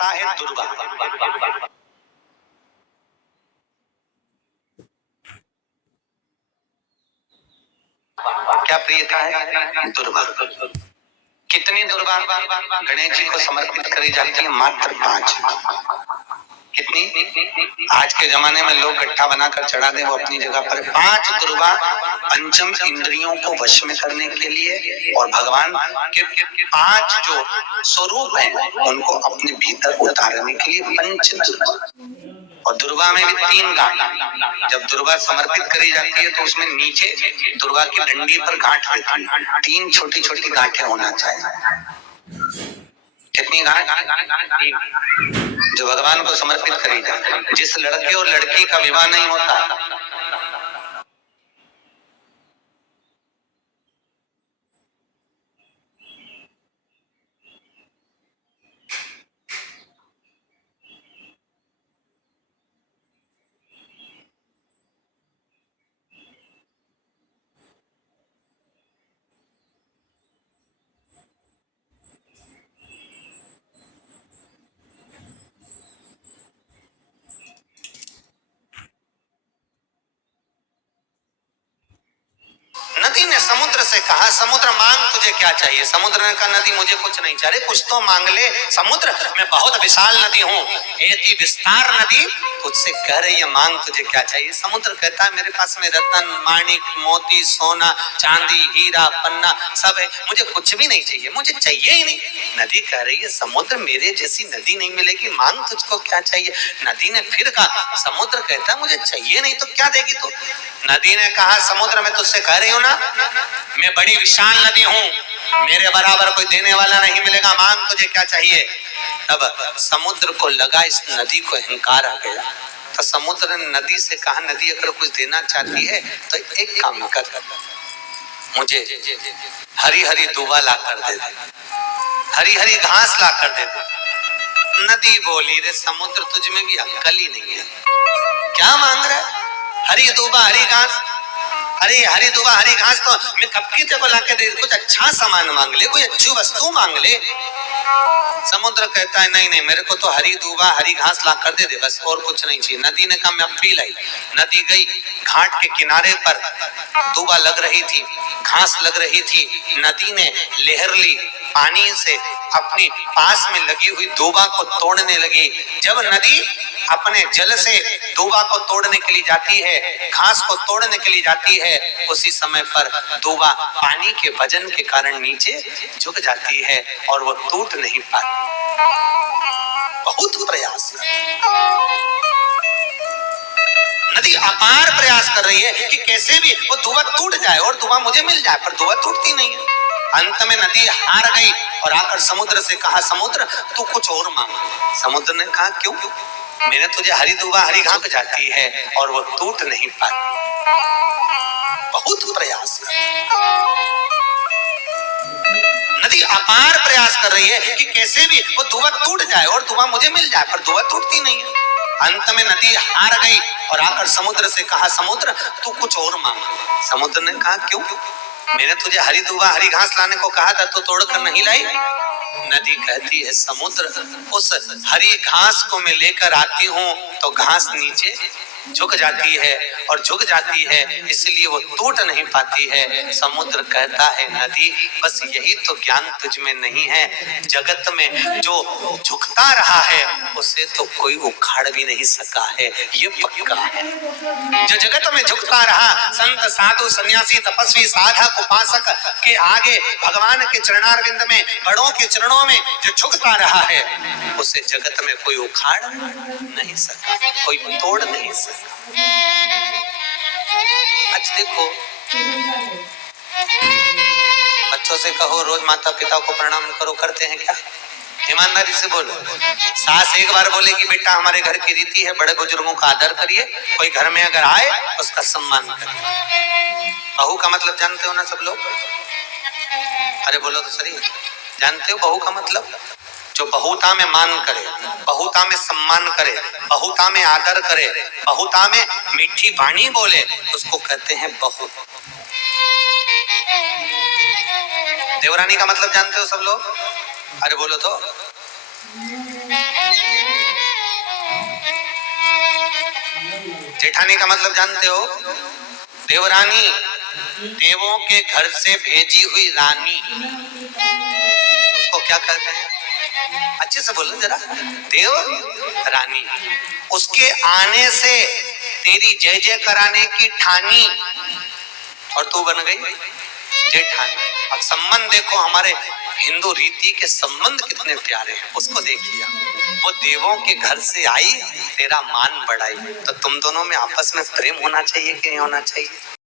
माता है दुर्गा। क्या प्रियता है? दुर्गा। कितनी दुर्गा गणेश जी को समर्पित करी जाती है? मात्र 5। कितनी? आज के जमाने में लोग गट्ठा बनाकर चढ़ा दे, वो अपनी जगह पर। 5 दुर्गा पंचम इंद्रियों को वश में करने के लिए और भगवान के 5 जो स्वरूप हैं उनको अपने भीतर उतारने के लिए पंच दुर्गा। और दुर्गा में भी 3 गांठ। जब दुर्गा समर्पित करी जाती है तो उसमें नीचे दुर्गा की डंडी पर गांठ रहती है। 3 छोटी छोटी गांठें होना चाहिए। कितनी गांठ? जो भगवान को समर्पित करी जाए। जिस लड़के और लड़की का विवाह नहीं होता, नदी ने समुद्र से कहा, समुद्र मांग तुझे क्या चाहिए? समुद्र ने कहा, नदी मुझे कुछ नहीं चाहिए। कुछ तो मांग ले समुद्र, मैं बहुत विशाल नदी हूँ, एती विस्तार नदी तुझसे कह रही है मांग तुझे क्या चाहिए? समुद्र कहता है मेरे पास में रतन माणिक मोती सोना चांदी हीरा पन्ना सब है, मुझे कुछ भी नहीं चाहिए, मुझे चाहिए ही नहीं। नदी कह रही है समुद्र मेरे जैसी नदी नहीं मिलेगी, मांग तुझको क्या चाहिए? नदी ने फिर कहा, समुद्र कहता मुझे चाहिए नहीं तो क्या देगी तू? नदी ने कहा, समुद्र मैं तुझसे कह रही हूँ ना, मैं बड़ी विशाल नदी हूँ, मेरे बराबर कोई देने वाला नहीं मिलेगा, मांग तुझे क्या चाहिए? तब समुद्र को लगा इस नदी को अहंकार आ गया, तो समुद्र ने नदी से कहा, नदी अगर कुछ देना चाहती है तो एक काम कर, मुझे हरी हरी दूबा ला कर दे दे, हरी हरी घास ला कर दे दे। नदी बोली, रे समुद्र तुझ में भी अक्ल ही नहीं है, क्या मांग रहा है? हरी दूबा हरी घास, अरे हरी दूबा हरी घास तो मैं कब की तेरे को ला के दे, कुछ अच्छा सामान मांग ले, कोई अच्छी वस्तु मांग ले। समुद्र कहता है नहीं नहीं, मेरे को तो हरी दूबा हरी घास ला कर दे दे, बस और कुछ नहीं चाहिए। नदी ने कहा मैं अब भी लाई। नदी गई, घाट के किनारे पर दूबा लग रही थी, घास लग रही थी। नदी ने लेहर ली, पानी से अपनी पास में लगी हुई दूबा को तोड़ने लगी। जब नदी अपने जल से दूबा को तोड़ने के लिए जाती है, घास को तोड़ने के लिए जाती है, उसी समय पर दूबा पानी के वजन के कारण नीचे झुक जाती है और वो टूट नहीं पाती। बहुत प्रयास नदी अपार प्रयास कर रही है कि कैसे भी वो दूबा टूट जाए और दूबा मुझे मिल जाए, पर दूबा टूटती नहीं है। अंत में नदी हार गई और आकर समुद्र से कहा, समुद्र तू कुछ और मांग। समुद्र ने कहा क्यों? मैंने तुझे हरी दूबा हरी घास जाती है और वो टूट नहीं पाती। बहुत प्रयास नदी अपार प्रयास कर रही है कि कैसे भी वो दूबा टूट जाए और दूबा मुझे मिल जाए, पर दूबा टूटती नहीं है। अंत में नदी हार गई और आकर समुद्र से कहा, समुद्र तू कुछ और मांग। समुद्र ने कहा क्यों? मैंने तुझे हरी दूबा हरी घास लाने को कहा था तो तोड़कर नहीं लाई। नदी कहती है, समुद्र उस हरी घास को मैं लेकर आती हूँ तो घास नीचे झुक जाती है और झुक जाती है, इसलिए वो टूट नहीं पाती है। समुद्र कहता है, नदी बस यही तो ज्ञान तुझ में नहीं है, जगत में जो झुकता रहा है उसे तो कोई उखाड़ भी नहीं सका है, ये पक्का है। जो जगत में झुकता रहा, संत साधु सन्यासी तपस्वी साधक उपासक के आगे भगवान के चरणारविंद में, बड़ों के चरणों में जो झुकता रहा है, उसे जगत में कोई उखाड़ नहीं सका, कोई तोड़ नहीं सका। आज देखो, बच्चों से कहो रोज माता पिता को प्रणाम करो, करते हैं क्या? ईमानदारी से बोलो। सास एक बार बोलेगी, बेटा हमारे घर की रीति है बड़े बुजुर्गों का आदर करिए, कोई घर में अगर आए उसका सम्मान करिए। बहू का मतलब जानते हो ना सब लोग? अरे बोलो तो सही, जानते हो बहू का मतलब? जो बहुता में मान करे, बहुता में सम्मान करे, बहुता में आदर करे, बहुता में मीठी वाणी बोले, उसको कहते हैं बहू। देवरानी का मतलब जानते हो सब लोग? अरे बोलो तो। जेठानी का मतलब जानते हो? देवरानी, देवों के घर से भेजी हुई रानी, उसको क्या कहते हैं? अच्छे से बोलो जरा। देव रानी, उसके आने से तेरी जय जय कराने की ठानी, और तू बन गई जेठानी। अब संबंध देखो, हमारे हिंदू रीति के संबंध कितने प्यारे हैं, उसको देखिए। वो देवों के घर से आई, तेरा मान बढ़ाई, तो तुम दोनों में आपस में प्रेम होना चाहिए कि नहीं होना चाहिए?